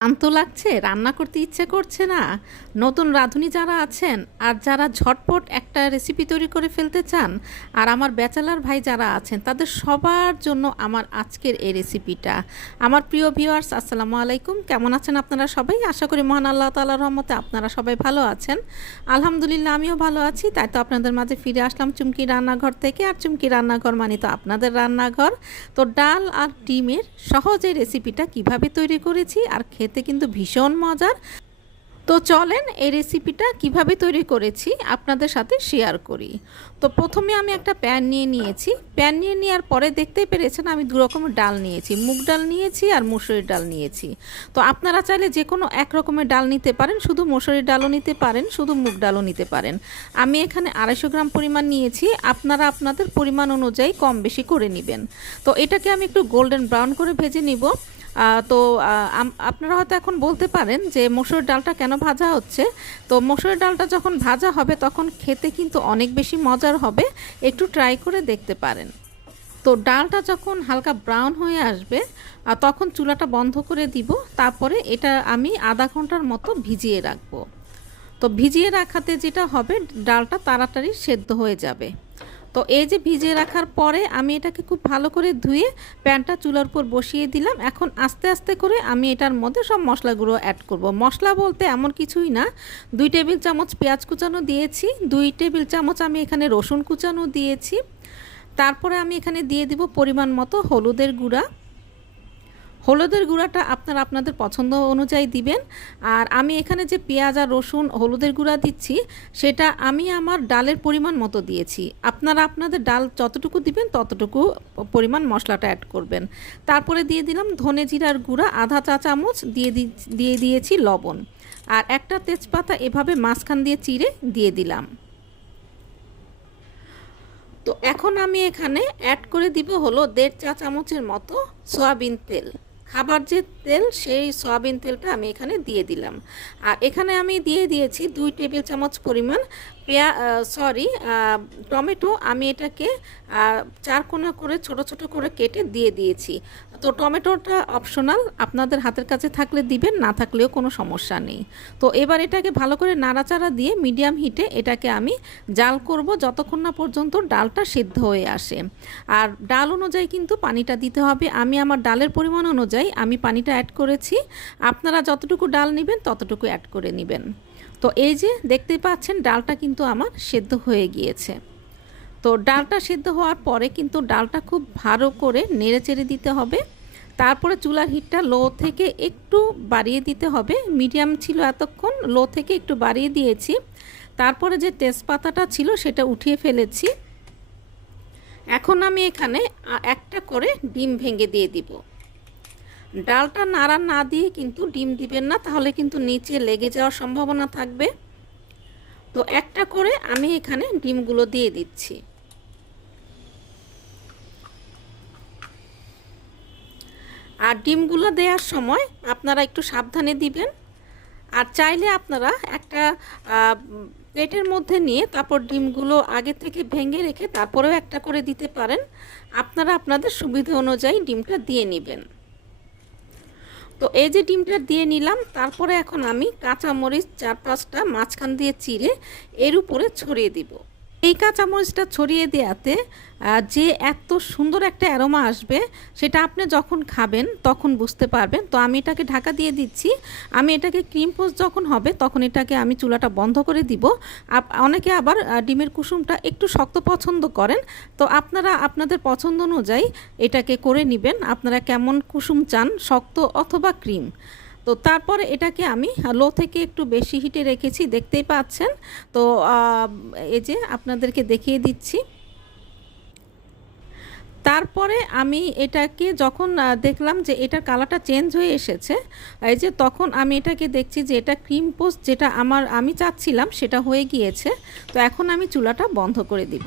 ক্লান্ত লাগছে, রান্না করতে ইচ্ছে করছে না। নতুন রাঁধুনি যারা আছেন আর যারা ঝটপট একটা রেসিপি তৈরি করে ফেলতে চান, আর আমার ব্যাচেলার ভাই যারা আছেন, তাদের সবার জন্য আমার আজকের এই রেসিপিটা আমার প্রিয় ভিউয়ার্স আসসালামু আলাইকুম। কেমন আছেন আপনারা সবাই? আশা করি মহান আল্লাহ তালার রহমতে আপনারা সবাই ভালো আছেন। আলহামদুলিল্লাহ, আমিও ভালো আছি। তাই তো আপনাদের মাঝে ফিরে আসলাম চুমকি রান্নাঘর থেকে। আর চুমকি রান্নাঘর মানে তো আপনাদের রান্নাঘর। তো ডাল আর ডিমের সহজ এই রেসিপিটা কীভাবে তৈরি করেছি আর খেতে কিন্তু ভীষণ মজার। তো চলেন এই রেসিপিটা কীভাবে তৈরি করেছি আপনাদের সাথে শেয়ার করি। তো প্রথমে আমি একটা প্যান নিয়ে নিয়েছি। প্যান নিয়ে নেওয়ার পরে দেখতেই পেরেছেন আমি দু রকমের ডাল নিয়েছি। মুগ ডাল নিয়েছি আর মুসুরির ডাল নিয়েছি। তো আপনারা চাইলে যে কোনো এক রকমের ডাল নিতে পারেন, শুধু মুসুরির ডালও নিতে পারেন, শুধু মুগ ডালও নিতে পারেন। আমি এখানে আড়াইশো গ্রাম পরিমাণ নিয়েছি। আপনারা আপনাদের পরিমাণ অনুযায়ী কম বেশি করে নেবেন। তো এটাকে আমি একটু গোল্ডেন ব্রাউন করে ভেজে নিব। তো আপনারা হয়তো এখন বলতে পারেন যে মসুর ডালটা কেন ভাজা হচ্ছে। তো মসুর ডালটা যখন ভাজা হবে তখন খেতে কিন্তু অনেক বেশি মজার হবে। একটু ট্রাই করে দেখতে পারেন। তো ডালটা যখন হালকা ব্রাউন হয়ে আসবে তখন চুলাটা বন্ধ করে দিব। তারপরে এটা আমি আধা ঘণ্টার মতো ভিজিয়ে রাখব। তো ভিজিয়ে রাখাতে যেটা হবে, ডালটা তাড়াতাড়ি সেদ্ধ হয়ে যাবে। তো এই যে ভিজিয়ে রাখার পরে আমি এটাকে খুব ভালো করে ধুয়ে প্যানটা চুলার উপর বসিয়ে দিলাম। এখন আস্তে আস্তে করে আমি এটার মধ্যে সব মশলাগুলো অ্যাড করব। মশলা বলতে এমন কিছুই না। দুই টেবিল চামচ পেঁয়াজ কুচানো দিয়েছি। দুই টেবিল চামচ আমি এখানে রসুন কুচানো দিয়েছি। তারপরে আমি এখানে দিয়ে দিব পরিমাণ মতো হলুদের গুঁড়া। হলুদের গুঁড়াটা আপনারা আপনাদের পছন্দ অনুযায়ী দিবেন। আর আমি এখানে যে পেঁয়াজ আর রসুন হলুদের গুঁড়া দিচ্ছি, সেটা আমি আমার ডালের পরিমাণ মতো দিয়েছি। আপনারা আপনাদের ডাল যতটুকু দিবেন, ততটুকু পরিমাণ মশলাটা অ্যাড করবেন। তারপরে দিয়ে দিলাম ধনে জিরার গুঁড়া, আধা চা চামচ দিয়ে দিয়ে দিয়েছি লবণ। আর একটা তেজপাতা এভাবে মাঝখান দিয়ে চিড়ে দিয়ে দিলাম। তো এখন আমি এখানে অ্যাড করে দিব হলো দেড় চা চামচের মতো সয়াবিন তেল। খাবার যে তেল, সেই সয়াবিন তেলটা আমি এখানে দিয়ে দিলাম। আর এখানে আমি দিয়ে দিয়েছি দুই টেবিল চামচ পরিমাণ পেঁয়া সরি টমেটো। আমি এটাকে চার কোনা করে ছোট ছোট করে কেটে দিয়ে দিয়েছি। তো টমেটোটা অপশনাল আপনাদের হাতের কাছে থাকলে দিবেন, না থাকলেও কোনো সমস্যা নেই। তো এবার এটাকে ভালো করে নাড়াচাড়া দিয়ে মিডিয়াম হিটে এটাকে আমি জাল করব যতক্ষণ না পর্যন্ত ডালটা সিদ্ধ হয়ে আসে। আর ডাল অনুযায়ী কিন্তু পানিটা দিতে হবে। আমি আমার ডালের পরিমাণ অনুযায়ী আমি পানিটা অ্যাড করেছি। আপনারা যতটুকু ডাল নেবেন ততটুকু অ্যাড করে নেবেন। তো এই যে দেখতে পাচ্ছেন, ডালটা কিন্তু আমার সেদ্ধ হয়ে গিয়েছে। তো ডালটা সেদ্ধ হওয়ার পরে কিন্তু ডালটা খুব ভালো করে নেড়ে চেড়ে দিতে হবে। তারপরে চুলার হিটটা লো থেকে একটু বাড়িয়ে দিতে হবে। মিডিয়াম ছিল এতক্ষণ, লো থেকে একটু বাড়িয়ে দিয়েছি। তারপরে যে তেজপাতাটা ছিল সেটা উঠিয়ে ফেলেছি। এখন আমি এখানে একটা করে ডিম ভেঙে দিয়ে দিব। ডালটা নাড়া না দিয়ে কিন্তু ডিম দিবেন না, তাহলে কিন্তু নিচে লেগে যাওয়ার সম্ভাবনা থাকবে। তো একটা করে আমি এখানে ডিমগুলো দিয়ে দিচ্ছি। আর ডিমগুলো দেওয়ার সময় আপনারা একটু সাবধানে দিবেন। আর চাইলে আপনারা একটা প্লেটের মধ্যে নিয়ে তারপর ডিমগুলো আগে থেকে ভেঙে রেখে তারপরেও একটা করে দিতে পারেন। আপনারা আপনাদের সুবিধা অনুযায়ী ডিমটা দিয়ে নেবেন। তো এই যে ডিমটা দিয়ে নিলাম, তারপরে এখন আমি কাঁচামরিচ চার পাঁচটা মাঝখান দিয়ে চিড়ে এর উপরে ছড়িয়ে দিব। এই কাঁচামরিচটা ছড়িয়ে দেওয়াতে যে এত সুন্দর একটা অ্যারোমা আসবে, সেটা আপনি যখন খাবেন, তখন বুঝতে পারবেন। তো আমি এটাকে ঢাকা দিয়ে দিচ্ছি। আমি এটাকে ক্রিম পোস্ট যখন হবে, তখন এটাকে আমি চুলাটা বন্ধ করে দিব। অনেকে আবার ডিমের কুসুমটা একটু শক্ত পছন্দ করেন। তো আপনারা আপনাদের পছন্দ অনুযায়ী এটাকে করে নেবেন। আপনারা কেমন কুসুম চান, শক্ত অথবা ক্রিম। তো তারপরে এটাকে আমি লো থেকে একটু বেশি হিটে রেখেছি, দেখতেই পাচ্ছেন। তো এই যে আপনাদেরকে দেখিয়ে দিচ্ছি। তারপরে আমি এটাকে যখন দেখলাম যে এটার কালারটা চেঞ্জ হয়ে এসেছে, এই যে তখন আমি এটাকে দেখছি যে এটা ক্রিম পোস্ট যেটা আমার, আমি চাচ্ছিলাম সেটা হয়ে গিয়েছে। তো এখন আমি চুলাটা বন্ধ করে দিব।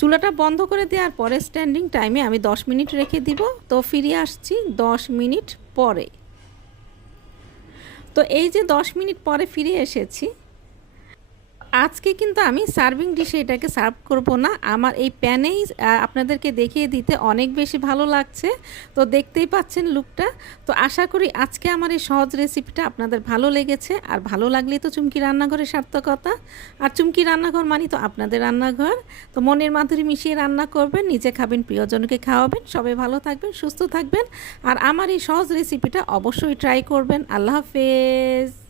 চুলাটা বন্ধ করে দেওয়ার পরে স্ট্যান্ডিং টাইমে আমি 10 মিনিট রেখে দিব। তো ফিরে আসছি 10 মিনিট পরে। তো এই যে 10 মিনিট পরে ফিরে এসেছি আজকে কিন্তু আমি সার্ভিং ডিশে এটাকে সার্ভ করব না। আমার এই প্যানেই আপনাদেরকে দেখিয়ে দিতে অনেক বেশি ভালো লাগছে। তো দেখতেই পাচ্ছেন লুকটা। তো আশা করি আজকে আমার এই সহজ রেসিপিটা আপনাদের ভালো লেগেছে। আর ভালো লাগলেই তো চুমকি রান্নাঘরের সার্থকতা। আর চুমকি রান্নাঘর মানে তো আপনাদের রান্নাঘর। তো মনের মাধুরী মিশিয়ে রান্না করবেন, নিজে খাবেন, প্রিয়জনকে খাওয়াবেন, সবাই ভালো থাকবেন, সুস্থ থাকবেন। আর আমার এই সহজ রেসিপিটা অবশ্যই ট্রাই করবেন। আল্লাহ হাফেজ।